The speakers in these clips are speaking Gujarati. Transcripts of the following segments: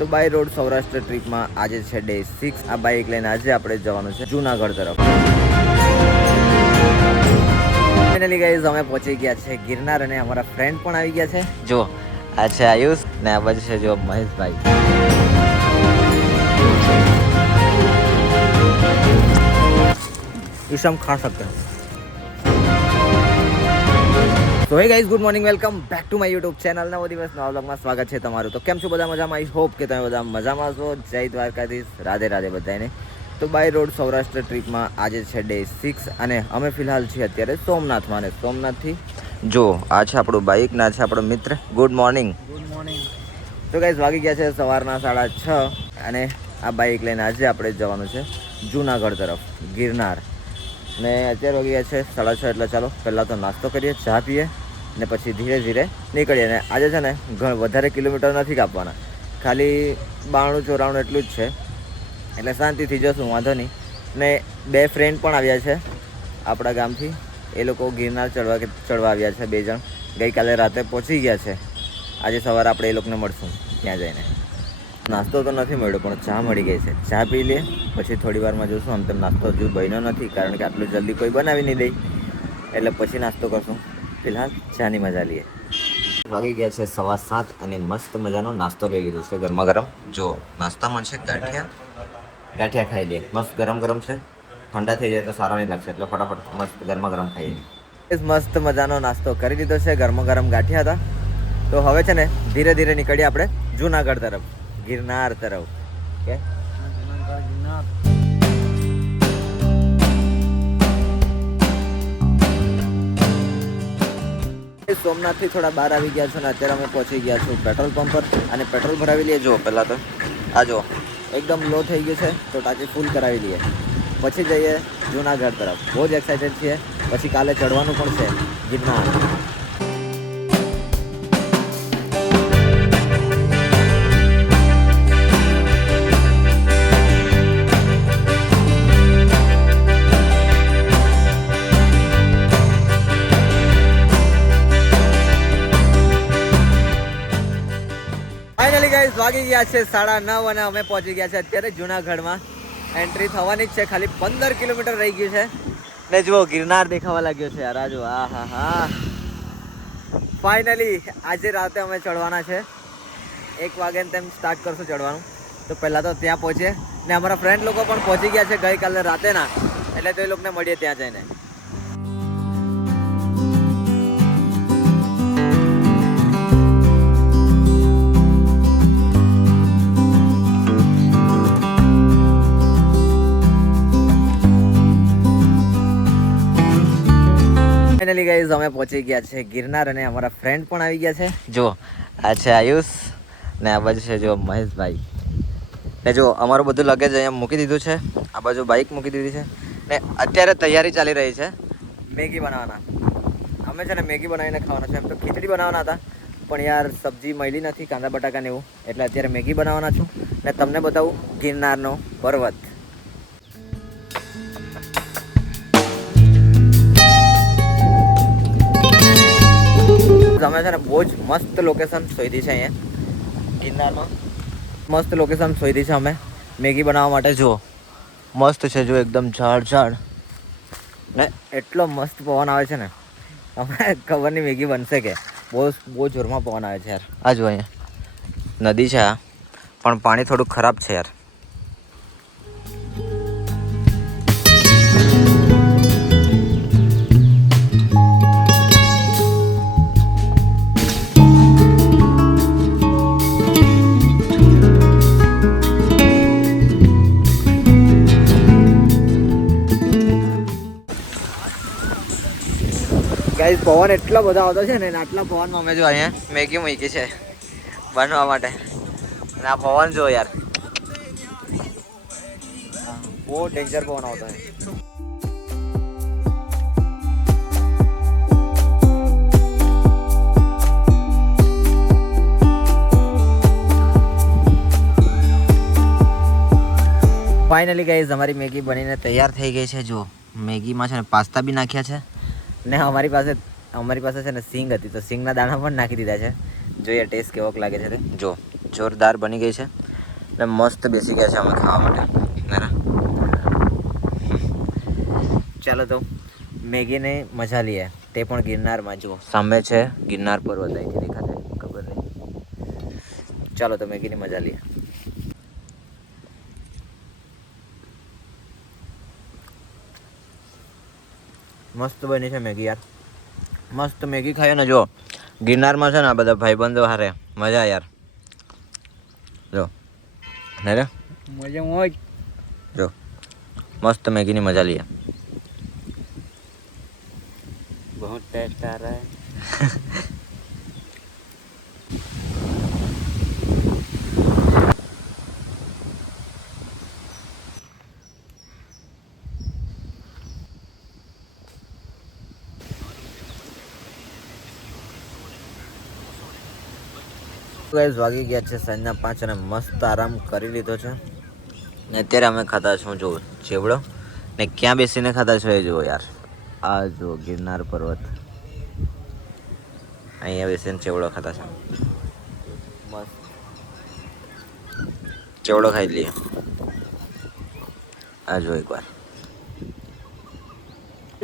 તો બાય રોડ સૌરાષ્ટ્ર ટ્રીપમાં આજે છે ડે 6। આ બાઇક લઈને આજે આપણે જવાનું છે જુનાગઢ તરફ। ફાઇનલી ગાઈઝ અમે પહોંચી ગયા છે ગિરનાર અને અમારા ફ્રેન્ડ પણ આવી ગયા છે। જો આ છે આયુષ ને આ બાજુ છે જો મહેશભાઈ। ईशम खा सकते हैं। તો hey guys good morning, welcome back to my YouTube channel. નવો દિવસ નવા વ્લોગમાં સ્વાગત છે તમારું। તો કેમ છો બધા મજામાં? આઈ હોપ કે તમે બધા મજામાં છો। જય દ્વારકાધીશ, રાધે રાધે બધાને। તો બાય રોડ સૌરાષ્ટ્ર ટ્રીપમાં આજે છે ડે 6 અને અમે ફિલહાલ છીએ અત્યારે સોમનાથમાં। અને સોમનાથથી જો આ છે આપણું બાઇક ને આ છે આપણો મિત્ર। Good morning. Good morning. તો ગાઈઝ વાગી ગયા છે સવારના 6:30 અને આ બાઇક લઈને આજે આપણે જવાનું છે જુનાગઢ તરફ, ગિરનાર। ને અત્યારે વાગી ગયા છે 6:30, એટલે ચાલો પહેલાં તો નાસ્તો કરીએ, ચા પીએ ને પછી ધીરે ધીરે નીકળીએ। ને આજે છે ને વધારે કિલોમીટર નથી કાપવાના, ખાલી 92-94 એટલું જ છે, એટલે શાંતિથી જશું, વાંધો નહીં। ને 2 ફ્રેન્ડ પણ આવ્યા છે આપણા ગામથી, એ લોકો ગિરનાર ચડવા આવ્યા છે 2 જણ। ગઈકાલે રાતે પહોંચી ગયા છે, આજે સવારે આપણે એ લોકોને મળશું ત્યાં જઈને। નાસ્તો તો નથી મળ્યો પણ ચા મળી ગઈ છે, ચા પી લઈએ પછી થોડી વારમાં જોઈશું। આમ તેમ નાસ્તો હજુ બન્યો નથી, કારણ કે આટલું જલ્દી કોઈ બનાવી નહીં દે, એટલે પછી નાસ્તો કરશું। ફિલહાલ ચાની મજા લઈએ। વાગી ગયા છે 7:15 અને મસ્ત મજાનો નાસ્તો લઈ લીધો છે ગરમા ગરમ। જો નાસ્તામાં છે ગાંઠિયા ખાઈ લઈએ, મસ્ત ગરમ ગરમ છે, ઠંડા થઈ જાય તો સારા નહીં લાગશે, એટલે ફટાફટ મસ્ત ગરમા ગરમ ખાઈ લઈએ। મસ્ત મજાનો નાસ્તો કરી દીધો છે, ગરમા ગરમ ગાંઠિયા હતા। તો હવે છે ને ધીરે ધીરે નીકળીએ આપણે જુનાગઢ તરફ, ગિરનાર તરફ। ઓકે, સોમનાથથી થોડા બહાર આવી ગયા છો ને અત્યારે અમે પહોંચી ગયા છું પેટ્રોલ પંપ પર અને પેટ્રોલ ભરાવી લઈએ। જો પહેલાં તો આ જો એકદમ લો થઈ ગયું છે, તો ટાંકી ફૂલ કરાવી લઈએ, પછી જઈએ જુનાગઢ તરફ। બહુ જ એક્સાઇટેડ છીએ, પછી કાલે ચડવાનું પણ છે ગિરનાર। ફાઇનલી ગાઈઝ વાગી ગયા છે 9:30 અને અમે પહોંચી ગયા છે અત્યારે જુનાગઢમાં। એન્ટ્રી થવાની જ છે, ખાલી 15 કિલોમીટર રહી ગયું છે ને જુઓ ગિરનાર દેખાવા લાગ્યો છે યાર। આ જો આ હા હા, ફાઇનલી આજે રાતે અમે ચડવાના છે, 1 વાગે તેમ સ્ટાર્ટ કરશું ચડવાનું। તો પહેલાં તો ત્યાં પહોંચીએ ને અમારા ફ્રેન્ડ લોકો પણ પહોંચી ગયા છે ગઈકાલે રાતેના, એટલે તો એ લોકોને મળીએ ત્યાં જઈને। ફાઇનલી ગાઈઝ અમે પહોંચી ગયા છે ગિરનાર અને અમારા ફ્રેન્ડ પણ આવી ગયા છે। જો આ છે આયુષ ને આ બાજુ છે જો મહેશભાઈ। ને જો અમારું બધું લગેજ અહીંયા મૂકી દીધું છે, આ બાજુ બાઇક મૂકી દીધી છે ને અત્યારે તૈયારી ચાલી રહી છે મેગી બનાવવાના। અમે છે ને મેગી બનાવીને ખાવાના છે, એમ તો ખીચડી બનાવવાના હતા પણ યાર સબ્જી મળી નથી, કાંદા બટાકા ને એવું, એટલે અત્યારે મેગી બનાવવાના છું ને તમને બતાવું ગિરનારનો પર્વત। અમે છે ને બહુ જ મસ્ત લોકેશન શોધી છે અહીંયા ગિરનારમાં, મસ્ત લોકેશન શોધી છે અમે મેગી બનાવવા માટે। જુઓ મસ્ત છે, જો એકદમ ઝાડ ને એટલો મસ્ત પવન આવે છે ને, અમે ખબર નહીં મેગી બનશે કે, બહુ જોરમાં પવન આવે છે યાર। આ જો અહીંયા નદી છે આ, પણ પાણી થોડુંક ખરાબ છે યાર। ગાઈઝ પવન એટલો બધો આવતો છે ને, આટલા પવનમાં અમે જો અહીંયા મેગી મૂકી છે બનવા માટે, અને આ પવન જો યાર, બહુ ડેન્જર પવન આવતો છે। ફાઇનલી ગાઈઝ અમારી મેગી બનીને તૈયાર થઈ ગઈ છે। જો મેગીમાં છે ને પાસ્તા બી નાખ્યા છે ને અમારી પાસે છે ને સિંગ હતી, તો સિંગના દાણા પણ નાખી દીધા છે। જોઈએ ટેસ્ટ કેવોક લાગે છે તે। જો જોરદાર બની ગઈ છે। ને મસ્ત બેસી ગયા છે અમે ખાવા માટે. ચાલો તો મેગીને મજા લઈએ, તે પણ ગિરનારમાં. જુઓ સામે છે ગિરનાર પર્વત, અહીંથી દેખાશે ખબર નહીં. ચાલો તો મેગીની મજા લઈએ. મસ્ત બની છે મેગી યાર, મસ્ત મેગી ખાઈએ ને. જો ગિરનારમાં છે ને આ બધા ભાઈબંધો હારે મજા યાર. જો ને રે મજા મોજ. જો મસ્ત મેગીની મજા લઈએ. બહુ ટેસ્ટ આ રહા હૈ. ગાઈસ વાગી ગયા છે સાંજના 5 અને મસ્ત આરામ કરી લીધો છે ને અત્યારે અમે ખાતા છું જો ચેવડો. ને ક્યાં બેસીને ખાતા છો એ જુઓ યાર, આ જો ગિરનાર પર્વત, અહીંયા બેસીને ચેવડો ખાતા છે. મસ્ત ચેવડો ખાઈ લઈએ. આ જો એકવાર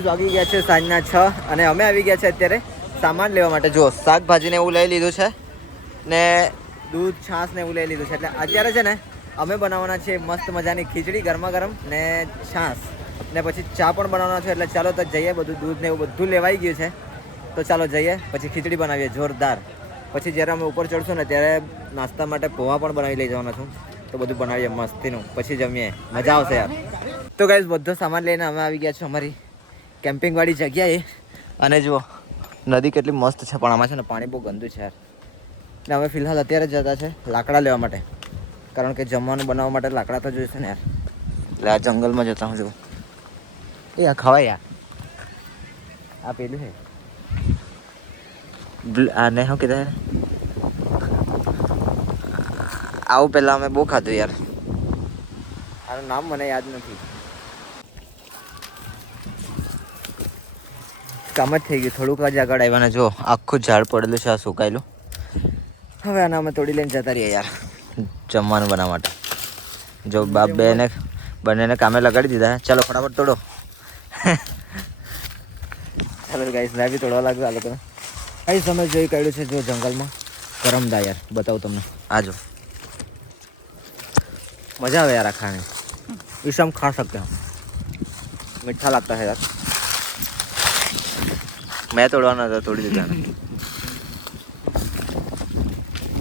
વાગી ગયા છે સાંજના 6 અને અમે આવી ગયા છે અત્યારે સામાન લેવા માટે. જો શાકભાજીને એવું લઈ લીધું છે ને દૂધ છાશ ને એવું લઈ લીધું છે. એટલે અત્યારે છે ને અમે બનાવવાના છે મસ્ત મજાની ખીચડી ગરમા ગરમ ને છાશ, ને પછી ચા પણ બનાવવાના છે. એટલે ચાલો તો જઈએ, બધું દૂધ ને એવું બધું લેવાઈ ગયું છે. તો ચાલો જઈએ, પછી ખીચડી બનાવીએ જોરદાર. પછી જ્યારે અમે ઉપર ચડશું ને ત્યારે નાસ્તા માટે પૌવા પણ બનાવી લઈ જવાના છું. તો બધું બનાવીએ મસ્તીનું, પછી જમીએ, મજા આવશે યાર. તો ગાઈસ બધો સામાન લઈને અમે આવી ગયા છે અમારી કેમ્પિંગવાળી જગ્યાએ. અને જુઓ નદી કેટલી મસ્ત છે, પણ આમાં છે ને પાણી બહુ ગંદુ છે યાર. ને અમે ફિલહાલ અત્યારે જ જતા છે લાકડા લેવા માટે, કારણ કે જમવાનું બનાવવા માટે લાકડા તો જોઈશે ને યાર. એટલે આ જંગલમાં જતા હું છું. એ આ ખવાય યાર, આ પેલું છે આને શું કીધા, આવું પહેલાં અમે બહુ ખાધું યાર, આનું નામ મને યાદ નથી. કામ જ થઈ ગયું, થોડુંક જ આગળ આવ્યા ને જો આખું ઝાડ પડેલું છે આ સુકાયેલું. હવે આને અમે તોડી લઈને જતા રહીએ યાર જમવાનું બનાવવા માટે. જો બાપ બંનેને કામે લગાડી દીધા. ચાલો ફટાફટ તોડો. ચાલો ગાઈસ મેં બી તોડવા લાગ્યું આ લોકોને. ગાઈસ અમે જોઈ કાઢ્યું છે જો જંગલમાં કરમદા યાર, બતાવું તમને. આ જો મજા આવે यार खाने, इसे हम खा सकते हैं, मीठा लगता है यार. मैं तोड़वाना था, तोड़ी દીધા ને,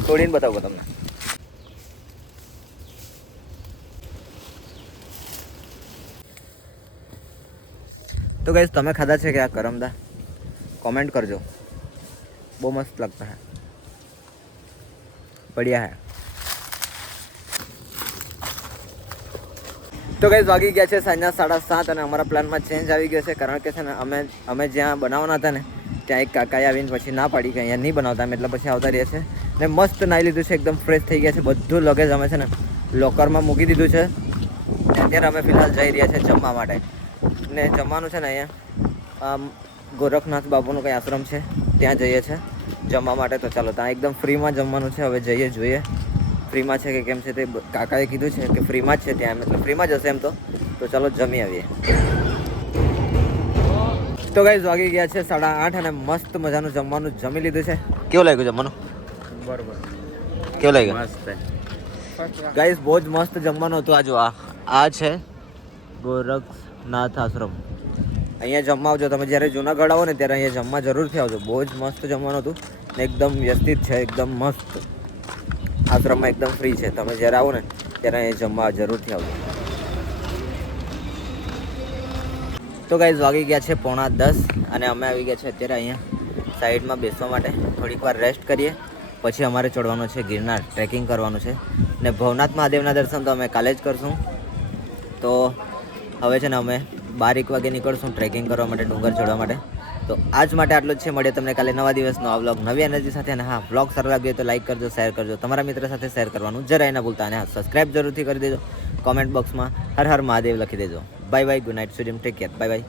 તોડીને બતાવું તમને. तो गाइस તમે ખાધા છે કે આ કરમદા? कमेंट करजो, બહુ મસ્ત लगता है, बढ़िया है. તો ગાઈસ વાગી ગયા છે સાંજના 7:30 અને અમારા પ્લાનમાં ચેન્જ આવી ગયો છે. કારણ કે છે ને અમે જ્યાં બનાવવાના હતા ને ત્યાં એક કાકાએ આવીને પછી ના પાડી કે અહીંયા નહીં બનાવતા અમે, એટલે પછી આવતા રહીએ છે. ને મસ્ત નાહી લીધું છે, એકદમ ફ્રેશ થઈ ગયા છે. બધું લગેજ અમે છે ને લોકરમાં મૂકી દીધું છે. અત્યારે અમે ફિલહાલ જઈ રહ્યા છે જમવા માટે. ને જમવાનું છે ને અહીંયા ગોરખનાથ બાબુનું કંઈ આશ્રમ છે ત્યાં જઈએ છીએ જમવા માટે. તો ચાલો ત્યાં એકદમ ફ્રીમાં જમવાનું છે. હવે જઈએ જોઈએ ફ્રીમાં છે કે કેમ છે તે. કાકાએ કીધું છે કે ફ્રીમાં જ છે ત્યાં, મતલબ ફ્રીમાં જ હશે એમ તો. તો ચાલો જમી આવીએ. તો ગાઈસ વાગી ગયા છે 8:30 અને મસ્ત મજાનું જમવાનું જમી લીધું છે. કેવું લાગ્યું જમવાનું? બરોબર. કેવું લાગ્યું? મસ્ત ગાઈસ બહુ જ મસ્ત જમવાનું હતું. આ જો આ છે ગોરખનાથ આશ્રમ. અહીંયા જમવા આવજો તમે, જ્યારે જૂનાગઢ આવો ને ત્યારે અહીંયા જમવા જરૂરથી આવજો. બહુ જ મસ્ત જમવાનું હતું ને એકદમ વ્યવસ્થિત છે, એકદમ મસ્ત. આશ્રમમાં એકદમ ફ્રી છે. તમે જ્યારે આવો ને ત્યારે અહીંયા જમવા જરૂરથી આવજો. તો ગાઈઝ વાગી ગયા છે 9:45 અને અમે આવી ગયા છે અત્યારે અહીંયા સાઈડમાં બેસવા માટે. થોડીક વાર રેસ્ટ કરીએ પછી અમારે ચડવાનું છે ગિરનાર, ટ્રેકિંગ કરવાનું છે. ને ભવનાથ મહાદેવના દર્શન તો અમે કાલે જ કરશું. તો હવે છે ને અમે 12 વાગે નીકળશું ટ્રેકિંગ કરવા માટે, ડુંગર ચડવા માટે. તો આજ માટે આટલું જ છે. મળીએ તમને કાલે નવા દિવસનો આ વ્લોગ નવી એનર્જી સાથે. અને હા, વ્લોગ સારો લાગ્યો તો લાઈક કરજો, શેર કરજો, તમારા મિત્ર સાથે શેર કરવાનું જરાય ના ભૂલતા. અને હા, સબસ્ક્રાઈબ જરૂરથી કરી દેજો. કોમેન્ટ બોક્સમાં હર હર મહાદેવ લખી દેજો. બાય બાય, ગુડ નાઇટ, સ્વીડમ, ટેક કેર, બાય બાય.